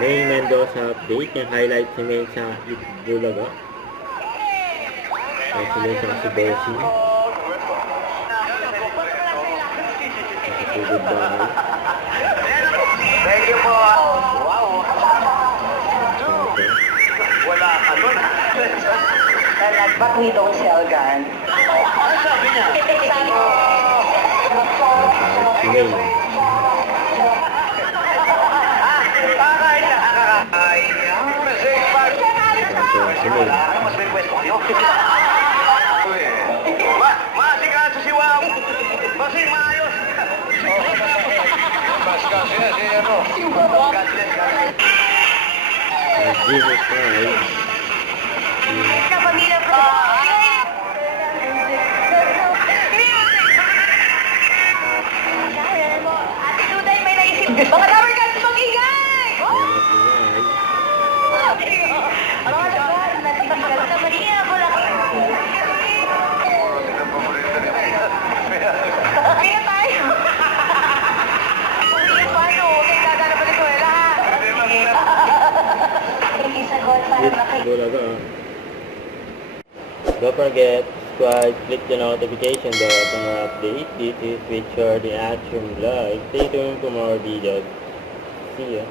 May Mendoza update. Yung highlight si May sa Bulaga. Sila sa si Bossy. Nakatugod bahay. Thank you po. Wow. Wala ka nun. But we don't sell guns. Ano sabi niya? Si May. Kakain na. Kakain niya. Si May. Mas may pwesto kayo. Masikaso si Wam. Masing maayos. Masikaso yan. Si ano? God bless. Jesus Christ. Sa pamilya ko. Ate Duday, may naisip. Mga tower guys, mag-ingay! Mga laban, natigilan sa Maria, Bulacan. Kaya tayo. Hindi paano, kaya gagana pa nito, lahat. Isa goal para makikita. Bulaga. Don't forget, subscribe, click the notification bell for more updates. This is Richard in Action Vlog. Stay tuned for more videos. See ya.